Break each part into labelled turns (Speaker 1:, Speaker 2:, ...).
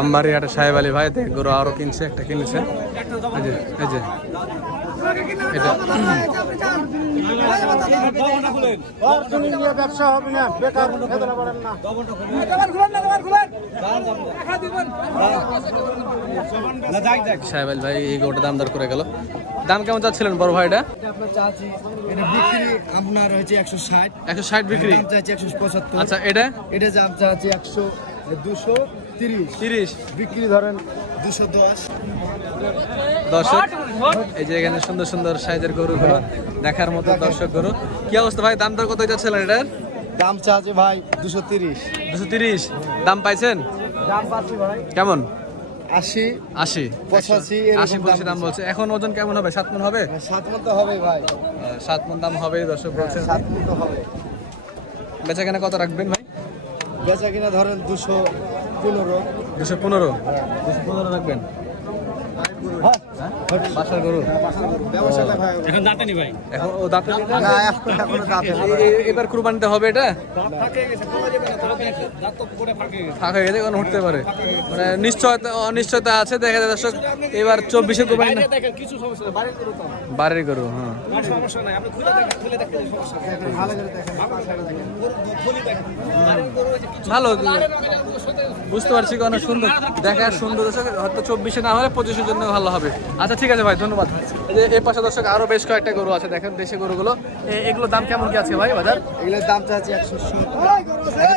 Speaker 1: আমবাড়ি একটা সাহেব আলী ভাই দেখ গরু আরও কিনছে একটা কিনেছে। এই যে এই যে। এটা।
Speaker 2: ব্যবসা হবে না বেকার
Speaker 1: সাহেব আলী ভাই এই গরুটা দাম দর করে গেল। দাম কেমন চাচ্ছিলেন বড় ভাই এটা
Speaker 2: আপনার চাচ্ছি বিক্রি আপনার হচ্ছে একশো ষাট।
Speaker 1: একশো ষাট বিক্রি?
Speaker 2: একশো পঁচাত্তর।
Speaker 1: আচ্ছা এটা?
Speaker 2: এটা দাম চাচ্ছি একশো দুশো। তিরিশ।
Speaker 1: তিরিশ।
Speaker 2: বিক্রি ধরেন দুশো দশ।
Speaker 1: দর্শক এই যে এখানে সুন্দর সুন্দর সাইজের গরুগুলো দেখার মতো দর্শক গরু। কি অবস্থা ভাই? দাম দর কত যাচ্ছিলেন এটার?
Speaker 2: দাম চাচ্ছে ভাই দুশো তিরিশ।
Speaker 1: দুশো তিরিশ। দাম পাইছেন?
Speaker 2: দাম পাচ্ছি ভাই।
Speaker 1: কেমন?
Speaker 2: আশি।
Speaker 1: আশি।
Speaker 2: পঁচাশি
Speaker 1: আশি পঁচাশি দাম বলছে। এখন ওজন কেমন হবে? সাত মন হবে?
Speaker 2: সাত মতো হবে ভাই।
Speaker 1: সাত মন দাম হবে দর্শক বলছেন
Speaker 2: সাত মতো হবে।
Speaker 1: বেচা কেনা কত রাখবেন ভাই?
Speaker 2: বেচা কিনা ধরেন দুশো পনেরো।
Speaker 1: দুশো পনেরো? দুশো পনেরো রাখবেন।
Speaker 2: হ্যাঁ
Speaker 1: বাসার গরু।
Speaker 2: ব্যবসাটা ভাই।
Speaker 1: এখন ও দাঁতে
Speaker 2: না এখন দাঁতে না।
Speaker 1: এ- এ- এবার কুরবানিতে হবে এটা? ফাঁক হয়ে গেছে। এখন উঠতে পারে। মানে নিশ্চয়তা অনিশ্চয়তা আছে দেখা যায় দর্শক। এবার চব্বিশে কুরবানি না বাড়ির গরু হ্যাঁ।
Speaker 2: ভালো করে দেখেন পাশাটা দেখেন
Speaker 1: ভালো। বুঝতে পারছি কি অনেক সুন্দর। দেখার সুন্দর দর্শক হয়তো চব্বিশে না হলে পঁচিশের জন্য ভালো হবে। আচ্ছা ঠিক আছে ভাই ধন্যবাদ। এই যে এই পাশে দর্শক আরও বেশ কয়েকটা গরু আছে দেখেন দেশি গরুগুলো। এগুলোর দাম কেমন কি আছে ভাই বাজার?
Speaker 2: এগুলোর দাম চাচ্ছে একশো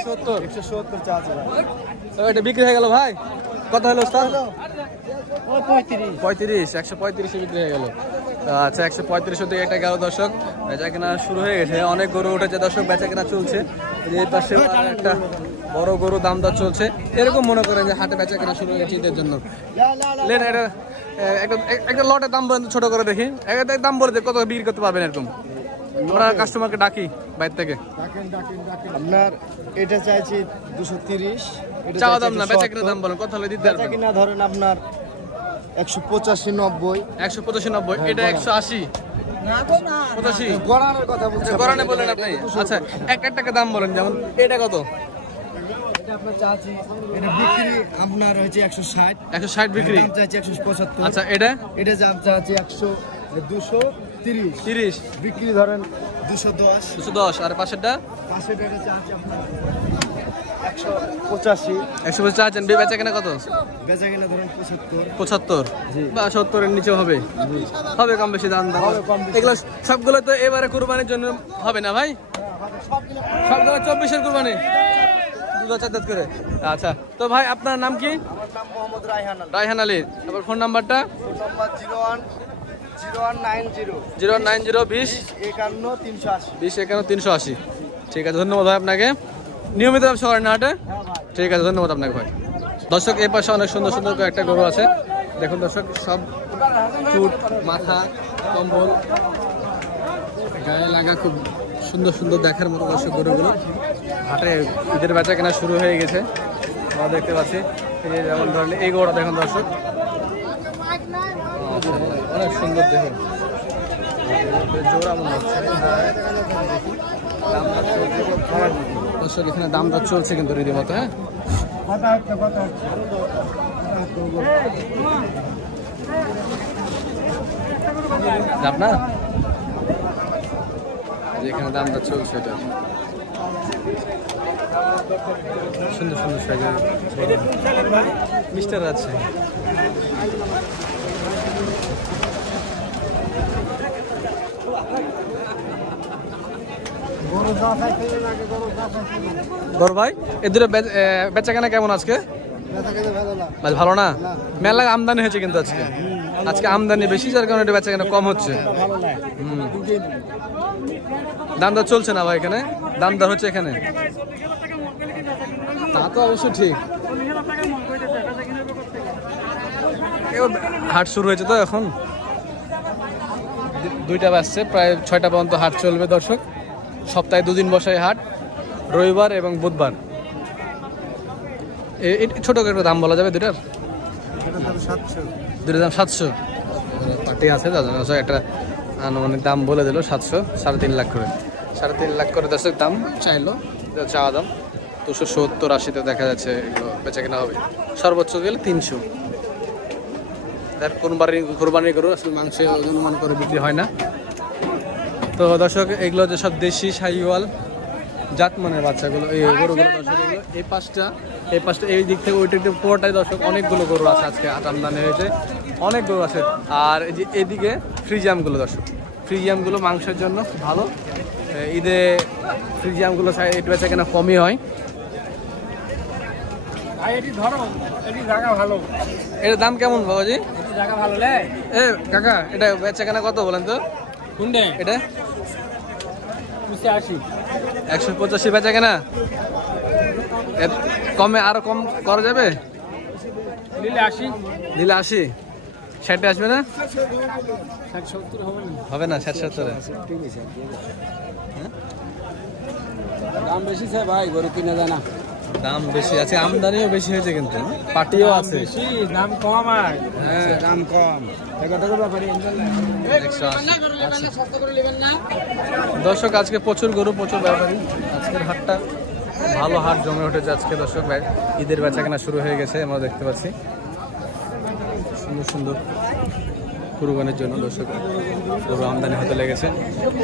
Speaker 2: সত্তর। একশো সত্তর?
Speaker 1: তো এটা বিক্রি হয়ে গেল ভাই? কত হলো
Speaker 2: পঁয়ত্রিশ।
Speaker 1: পঁয়ত্রিশ একশো পঁয়ত্রিশে বিক্রি হয়ে গেল। আচ্ছা একশো পঁয়ত্রিশ থেকে একটা গেল দর্শক। বেচা কেনা শুরু হয়ে গেছে। অনেক গরু উঠেছে দর্শক বেচা কেনা চলছে। এই পাশে একটা বড় গরু দাম দর চলছে। এরকম মনে করেন যে হাটে বেচা কেনা শুরু হয়ে গেছে ঈদের জন্য। লেন এটা একটা এক- একটা লটের দাম বলেন ছোট করে দেখি। একটা দাম বলে কত বিক্রি করতে পারবেন এরকম। আমরা কাস্টমারকে ডাকি বাইরে থেকে।
Speaker 2: আপনার এটা চাইছি দুশো তিরিশ
Speaker 1: চাওয়া দাম না বেচা কেনা দাম বলেন কত হলে দিতে পারবেন।
Speaker 2: কিনা ধরেন আপনার একশো পঁচাশি নব্বই।
Speaker 1: একশো পঁচাশি নব্বই এটা একশো আশি। পঁচাশি?
Speaker 2: গড়ানোর কথা বলছি।
Speaker 1: আচ্ছা গরানে বলেন আপনি। আচ্ছা এক এক টাকা দাম বলেন যেমন এটা কত?
Speaker 2: আপনার হচ্ছে একশো ষাট।
Speaker 1: একশো ষাট বিক্রি?
Speaker 2: একশো পঁচাত্তর।
Speaker 1: আচ্ছা এটা?
Speaker 2: এটা দাম চাচ্ছি একশো দুশো তিরিশ।
Speaker 1: তিরিশ।
Speaker 2: বিক্রি ধরেন দুশো দশ।
Speaker 1: দুশো দশ আর পাশেরটা?
Speaker 2: টাকা চাচ্ছি আপনার। একশো পঁচাশি।
Speaker 1: একশো পঁচিশ চাচ্ছেন বেচা কেনা কত?
Speaker 2: বেচা কিনা ধরেন পঁচাত্তর।
Speaker 1: পঁচাত্তর? বা সত্তরের নিচে হবে? হবে কম বেশি দাম দাম। এগুলো সবগুলো তো এবারে কুরবানির জন্য হবে না ভাই? সবগুলো চব্বিশের কুরবানি? করে। আচ্ছা তো ভাই আপনার নাম কি?
Speaker 2: রায়হান আলী।
Speaker 1: রায়হান তারপর ফোন নাম্বারটা?
Speaker 2: Zero one zero zero.
Speaker 1: Nine zero বিশ
Speaker 2: একান্ন তিনশো আশি।
Speaker 1: বিশ একান্ন তিনশো আশি। ঠিক আছে ধন্যবাদ ভাই আপনাকে। নিয়মিত ব্যবসা করেন না হাটে? ঠিক আছে, ধন্যবাদ আপনাকে ভাই। দর্শক, এই পাশে অনেক সুন্দর সুন্দর একটা গরু আছে। দেখুন দর্শক, সব চুট, মাথা, কম্বল, গায়ে লাগা খুব সুন্দর সুন্দর দেখার মতো দর্শক গরুগুলো। হাটে ঈদের বেচা কেনা শুরু হয়ে গেছে। আমরা দেখতে পাচ্ছি, এই যেমন ধরেন এই গরুটা দেখুন দর্শক। অনেক সুন্দর দেখুন। জোড়া মনে হচ্ছে। দর্শক, এখানে দাম দর চলছে কিন্তু রীতিমতো হ্যাঁ? আপনার? যেখানে দাম দর চলছে এটা। সুন্দর সুন্দর সাইজের মিস্টার আছে। বড় ভাই, এ দুটো বেচা কেনা কেমন আজকে?
Speaker 2: ভালো না?
Speaker 1: মেলা আমদানি হয়েছে কিন্তু আজকে। আজকে আমদানি বেশি, যার কারণে এটা বেচা কেনা কম হচ্ছে। দাম দর চলছে না ভাই এখানে? দাম দর হচ্ছে এখানে? তা তো অবশ্য ঠিক। হাট শুরু হয়েছে তো এখন? দুইটা বাজছে, প্রায় ছয়টা পর্যন্ত হাট চলবে দর্শক। সপ্তাহে দুদিন বসায় হাট, রবিবার এবং বুধবার। ছোট করে দাম বলা যাবে দুটার দুটোর দাম সাতশো। পার্টি আছে, দাদা একটা আনুমানিক দাম বলে দিল, সাতশো, সাড়ে তিন লাখ করে। সাড়ে তিন লাখ করে দর্শক দাম চাইলো চাওয়া দাম। দুশো সত্তর আশিতে দেখা যাচ্ছে এগুলো বেচা কেনা হবে। সর্বোচ্চ গেলে তিনশো। কোরবানি কোরবানি গরু আসলে মাংসে অনুমান করে বিক্রি হয় না। তো দর্শক এগুলো যে সব দেশি সাইওয়াল জাত মানের বাচ্চাগুলো এই গরুগুলো দর্শক এগুলো এই পাঁচটা এই পাঁচটা এই দিক থেকে ওইটা একটু পুরোটাই দর্শক অনেকগুলো গরু আছে আজকে আমদানি হয়েছে অনেক গরু আছে। আর এই যে এদিকে ফ্রিজিয়ামগুলো দর্শক ফ্রিজিয়ামগুলো মাংসের জন্য ভালো। ঈদে ফ্রিজিয়ামগুলো একটু বেচা কেনা কমই হয়। এটার দাম কেমন বাবাজি? এ কাকা এটা বেচা কেনা কত বলেন তো?
Speaker 3: কোনটে
Speaker 1: এটা? একশো পঁচাশি বেচা কেনা? কমে আরও কম করা যাবে? দিলে আশি। ষাটে আসবে না?
Speaker 3: হবে না।
Speaker 1: ষাট সত্তরে।
Speaker 3: দাম বেশি স্যার ভাই গরু কিনে যায় না।
Speaker 1: দাম বেশি আছে আমদানিও বেশি হয়েছে কিন্তু। পাটিও আছে।
Speaker 3: দাম কম আর। হ্যাঁ। দাম কম। ব্যাপারে।
Speaker 1: দর্শক, আজকে প্রচুর গরু, প্রচুর ব্যাপারী আজকের হাটটা ভালো হাট জমে উঠেছে আজকে, দর্শক ঈদের বেচা কেনা শুরু হয়ে গেছে, আমরা দেখতে পাচ্ছি। সুন্দর সুন্দর কুরবানির জন্য দর্শক গরু আমদানি হতে লেগেছে।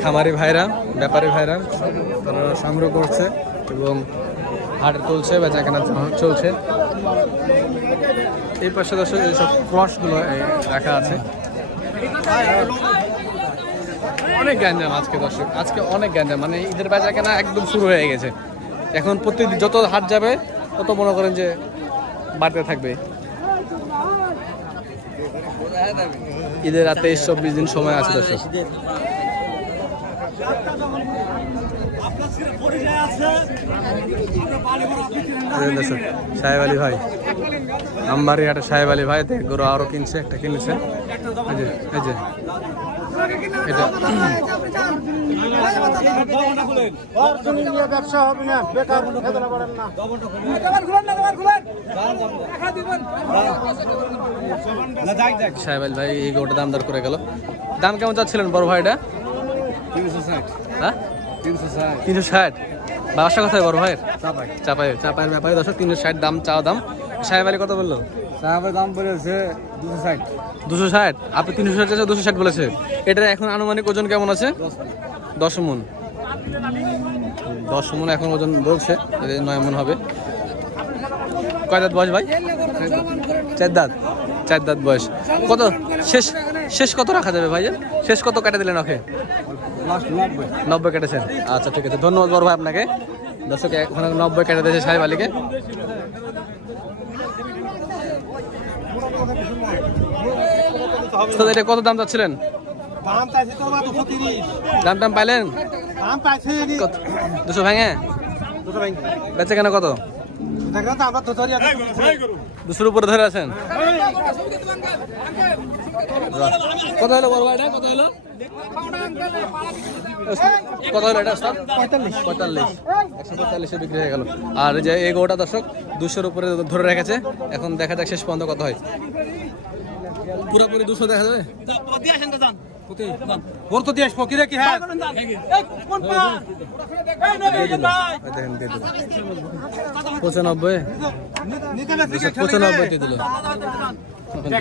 Speaker 1: খামারি ভাইরা, ব্যাপারী ভাইরা, তারা সংগ্রহ করছে এবং হাট তুলছে বেচা কেনা চলছে। এই পাশে দর্শক এইসব ক্রসগুলো রাখা আছে। অনেক গ্যাঞ্জাম আজকে দর্শক। আজকে অনেক গ্যাঞ্জাম। মানে ঈদের বাজার কেনা একদম শুরু হয়ে গেছে। এখন প্রতিদিন যত হাট যাবে তত মনে করেন যে বাড়তে থাকবে। ঈদের রাতে চব্বিশ দিন সময় আছে দর্শক, সাহেব আলী ভাই। আমবাড়ি হাটে সাহেব আলী ভাই দেখ গরু আরও কিনছে একটা কিনেছে। এই যে এটা
Speaker 3: ব্যবসা হবে না বেকার ফেদনা করেন না
Speaker 1: সাহেব আলী ভাই এই গরুটা দাম দর করে গেল। দাম কেমন চাচ্ছিলেন বড় ভাইটা?
Speaker 3: তিনশো ষাট।
Speaker 1: হ্যাঁ?
Speaker 3: তিনশো ষাট।
Speaker 1: বাসা কোথায় বড় ভাইয়ের?
Speaker 3: চাপাই।
Speaker 1: চাপাই চাপাইয়ের ব্যাপারে দর্শক তিনশো ষাট দাম চাওয়া দাম। সাহেব আলী কত বলল?
Speaker 3: সাহাবের দাম পড়েছে দুশো ষাট।
Speaker 1: দুশো ষাট। আপনি তিনশো ষাট চাচ্ছে দুশো ষাট বলেছে। এটার এখন আনুমানিক ওজন কেমন আছে? দশ মন। দশ মন। এখন ওজন বলছে নয় মন হবে। কয় দাঁত বয়স ভাই? চার দাঁত। চার দাঁত বয়স। কত? শেষ শেষ কত রাখা যাবে ভাই শেষ কত কেটে দিলেন ওকে?
Speaker 3: নব্বই
Speaker 1: কেটেছেন আচ্ছা ঠিক আছে ধন্যবাদ বড় ভাই আপনাকে দর্শক এখন নব্বই কেটে দিয়েছে সাহেব আলীকে এটা কত দাম চাচ্ছিলেন
Speaker 3: দাম
Speaker 1: টাম পাইলেন দুশো ভেঙে বেচে কেন কত দুশোর উপরে ধরে আছেন কত হলো বড় ভাইটা? কত হলো? কত হলো এটা পঁয়তাল্লিশ। পঁয়তাল্লিশ। একশো পঁয়তাল্লিশে বিক্রি হয়ে গেল। আর যে এই গোটা দর্শক দুশোর উপরে ধরে রেখেছে। এখন দেখা যাক শেষ পর্যন্ত কত হয়। পুরোপুরি দুশো দেখা যাবে?
Speaker 3: ওর তো দিয়ে ফকিরে কি হ্যাঁ?
Speaker 1: পঁচানব্বই। পঁচানব্বই দিল।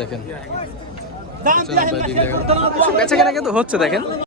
Speaker 1: দেখেন। বেচা কেনা কিন্তু হচ্ছে দেখেন।